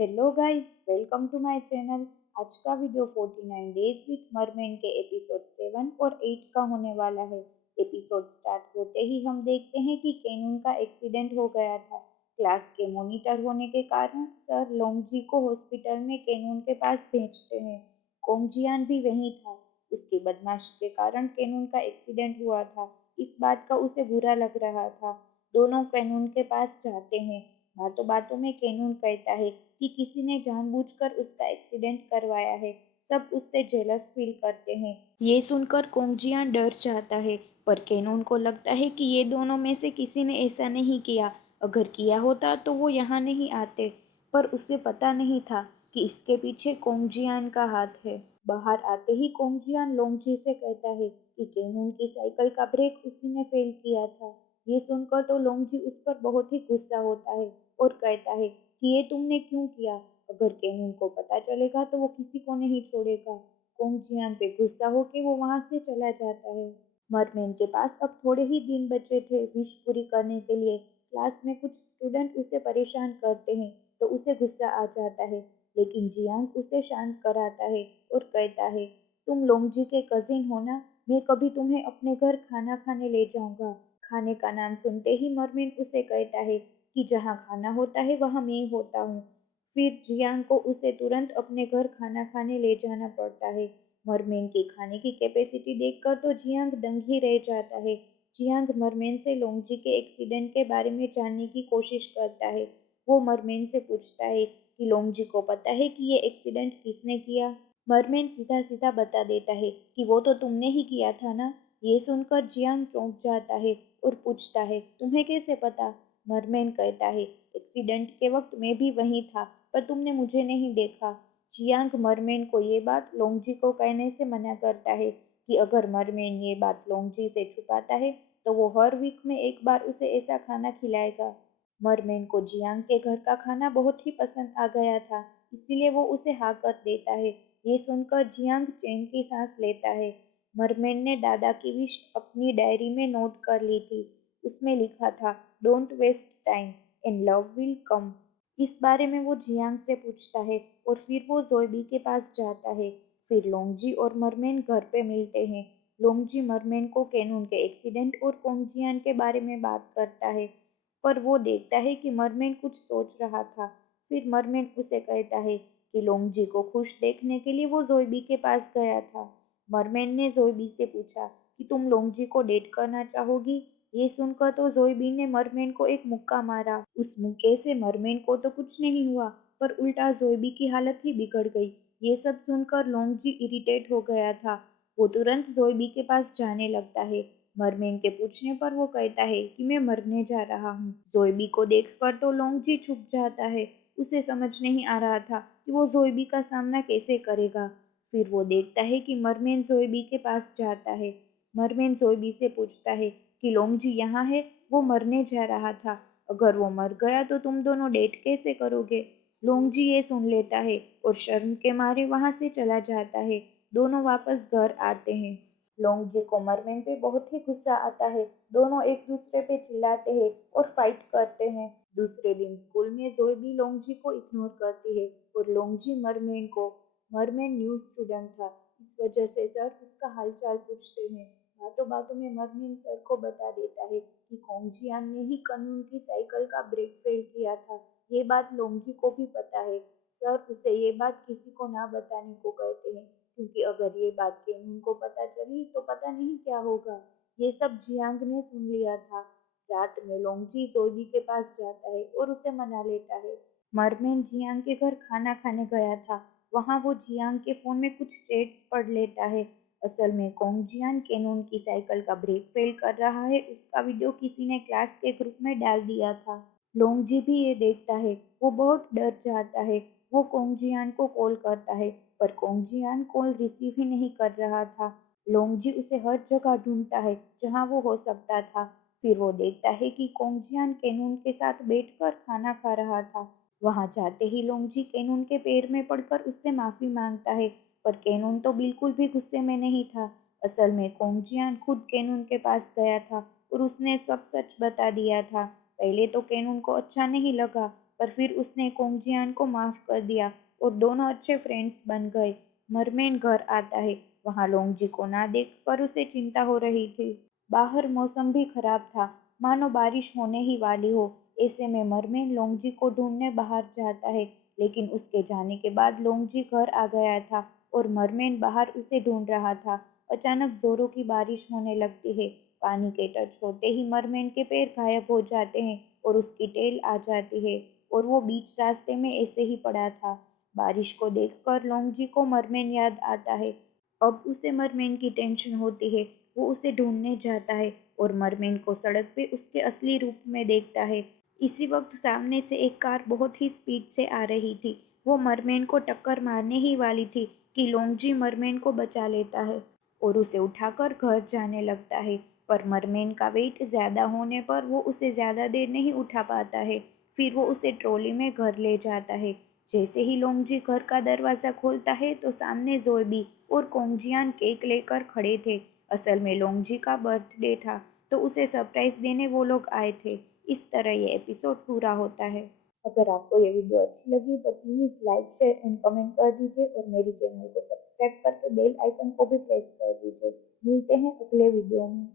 Hello guys, welcome to my channel. आज का video 49 days with मरमेन के एपिसोड 7 और 8 का होने वाला है। एपिसोड स्टार्ट होते ही हम देखते हैं कि केनून का एक्सीडेंट हो गया था। क्लास के मॉनिटर होने के कारण सर लोंगजी को हॉस्पिटल में केनून के पास भेजते हैं। कोंगजियान भी वहीं था। उसकी बदमाशी के कारण केनून का एक्सीडेंट हुआ था। इस बात का उसे बुरा लग रहा था। दोनों केनून के पास जाते हैं। बातों बातों में केनून कहता है कि किसी ने जानबूझकर उसका एक्सीडेंट करवाया है। सब उससे जेलस फील करते हैं। ये सुनकर कोंगजियान डर जाता है, पर केनून को लगता है कि ये दोनों में से किसी ने ऐसा नहीं किया। अगर किया होता तो वो यहाँ नहीं आते। पर उसे पता नहीं था कि इसके पीछे कोंगजियान का हाथ है। बाहर आते ही कोंगजियान लोंगजी से कहता है कि केनून की साइकिल का ब्रेक उसी ने फेल किया था। ये सुनकर तो लोंगजी उस पर बहुत ही गुस्सा होता है और कहता है कि ये तुमने क्यों किया? अगर केनून को पता चलेगा तो वो किसी को नहीं छोड़ेगा। कोंगजियान पे गुस्सा होके वो वहां से चला जाता है। मरमेन के पास अब थोड़े ही दिन बचे थे विश पूरी करने के लिए। क्लास में कुछ स्टूडेंट उसे परेशान करते हैं तो उसे गुस्सा आ जाता है, लेकिन जियांग उसे शांत कराता है और कहता है, तुम लोंगजी के कजिन हो ना, मैं कभी तुम्हें अपने घर खाना खाने ले जाऊंगा। खाने का नाम सुनते ही मरमेन उसे कहता है कि जहाँ खाना होता है वहाँ मैं होता हूँ। फिर जियांग को उसे तुरंत अपने घर खाना खाने ले जाना पड़ता है। मरमेन की खाने की कैपेसिटी देखकर तो जियांग दंग ही रह जाता है। जियांग मरमेन से लोंगजी के एक्सीडेंट के बारे में जानने की कोशिश करता है। वो मरमेन से पूछता है कि लोंगजी को पता है कि ये एक्सीडेंट किसने किया। मरमेन सीधा सीधा बता देता है कि वो तो तुमने ही किया था ना। ये सुनकर जियांग चौंक जाता है और पूछता है, तुम्हें कैसे पता? मरमेन कहता है, एक्सीडेंट के वक्त मैं भी वहीं था, पर तुमने मुझे नहीं देखा। जियांग मरमेन को ये बात लोंगजी को कहने से मना करता है कि अगर मरमेन ये बात लोंगजी से छुपाता है तो वो हर वीक में एक बार उसे ऐसा खाना खिलाएगा। मरमेन को जियांग के घर का खाना बहुत ही पसंद आ गया था, इसीलिए वो उसे हाँ कर देता है। ये सुनकर जियांग चैन की सांस लेता है। मरमेन ने दादा की विश अपनी डायरी में नोट कर ली थी। उसमें लिखा था, don't waste time and love will come. इस बारे में वो जियांग से पूछता है और फिर वो जोइबी के पास जाता है। फिर लोंगजी और मरमेन घर पे मिलते हैं। लोंगजी मरमेन को केनून के एक्सीडेंट और कोंगजियान के बारे में बात करता है, पर वो देखता है कि मरमेन कुछ सोच रहा था। फिर मरमेन उसे कहता है कि लोंगजी को खुश देखने के लिए वो जोइबी के पास गया था। मरमेन ने जोइबी से पूछा कि तुम लोंगजी को डेट करना चाहोगी? ये सुनकर तो जोइबी ने मरमेन को एक मुक्का मारा। उस मुक्के से मरमेन को तो कुछ नहीं हुआ, पर उल्टा जोइबी की हालत ही बिगड़ गई। ये सब सुनकर लोंगजी इरिटेट हो गया था। वो तुरंत जोइबी के पास जाने लगता है। मरमेन के पूछने पर वो कहता है कि मैं मरने जा रहा हूँ। जोइबी को देखकर तो लोंगजी चुप जाता है। उसे समझ नहीं आ रहा था कि वो जोइबी का सामना कैसे करेगा। फिर वो देखता है कि मरमेन जोइबी के पास जाता है। मरमेन जोइबी से पूछता है कि लोंगजी यहाँ है, वो मरने जा रहा था। अगर वो मर गया तो तुम दोनों डेट कैसे करोगे? लोंगजी ये सुन लेता है और शर्म के मारे वहां से चला जाता है। दोनों वापस घर आते हैं। लोंगजी को मरमेन पे बहुत ही गुस्सा आता है। दोनों एक दूसरे पे चिल्लाते हैं और फाइट करते हैं। दूसरे दिन स्कूल में जोई लोंगजी को इग्नोर करती है और लोंगजी मरमेन को। मरमेन न्यू स्टूडेंट था, इस वजह से सर उसका हालचाल पूछते हैं। बातों बातों में मरमेन सर को बता देता है कि कोंगजियान ने ही कानून की साइकिल का ब्रेक फेल किया था। ये बात लोंगजी को भी पता है। सर उसे ये बात किसी को ना बताने को कहते हैं, क्योंकि अगर ये बात केनून को पता चली तो पता नहीं क्या होगा। ये सब जियांग ने सुन लिया था। रात में लोंगजी जोइबी के पास जाता है और उसे मना लेता है। मरमेन जियांग के घर खाना खाने गया था। वहां वो जियांग के फोन में कुछ चैट्स पढ़ लेता है। असल में कोंगजियान केनून की साइकिल का ब्रेक फेल कर रहा है, उसका वीडियो किसी ने क्लास के ग्रुप में डाल दिया था। लोंगजी भी ये देखता है। वो बहुत डर जाता है। वो कोंगजियान को कॉल करता है, पर कोंगजियान कॉल रिसीव ही नहीं कर रहा था। लोंगजी उसे हर जगह ढूंढता है जहां वो हो सकता था। फिर वो देखता है कि कोंगजियान केनून के साथ बैठकर खाना खा रहा था। वहां जाते ही लोंगजी केनून के पैर में पड़कर उससे माफी मांगता है, पर केनून तो बिल्कुल भी गुस्से में नहीं था। असल में कोंगजियान खुद केनून के पास गया था और उसने सब सच बता दिया था। पहले तो केनून को अच्छा नहीं लगा, पर फिर उसने कोंगजियान को माफ कर दिया और दोनों अच्छे फ्रेंड्स बन गए। मरमेन घर आता है। वहाँ लोंगजी को ना देखकर उसे चिंता हो रही थी। बाहर मौसम भी खराब था, मानो बारिश होने ही वाली हो। ऐसे में मरमेन लोंगजी को ढूंढने बाहर जाता है, लेकिन उसके जाने के बाद लोंगजी घर आ गया था और मरमेन बाहर उसे ढूंढ रहा था। अचानक जोरों की बारिश होने लगती है। पानी के टच होते ही मरमेन के पैर गायब हो जाते हैं और उसकी टेल आ जाती है और वो बीच रास्ते में ऐसे ही पड़ा था। बारिश को देखकर लोंगजी को मरमेन याद आता है। अब उसे मरमेन की टेंशन होती है। वो उसे ढूंढने जाता है और मरमेन को सड़क पे उसके असली रूप में देखता है। इसी वक्त सामने से एक कार बहुत ही स्पीड से आ रही थी। वो मरमेन को टक्कर मारने ही वाली थी कि लोंगजी मरमेन को बचा लेता है और उसे उठाकर घर जाने लगता है। पर मरमेन का वेट ज्यादा होने पर वो उसे ज्यादा देर नहीं उठा पाता है। फिर वो उसे ट्रॉली में घर ले जाता है। जैसे ही लोंगजी घर का दरवाजा खोलता है तो सामने जोएबी और कोंगजियान केक लेकर खड़े थे। असल में लोंगजी का बर्थडे था, तो उसे सरप्राइज देने वो लोग आए थे। इस तरह ये एपिसोड पूरा होता है। अगर आपको ये वीडियो अच्छी लगी तो please like share and comment कर दीजिए और मेरी चैनल को सब्सक्राइब करके बेल आइकन को भी प्रेस कर दीजिए। मिलते हैं अगले वीडियो में।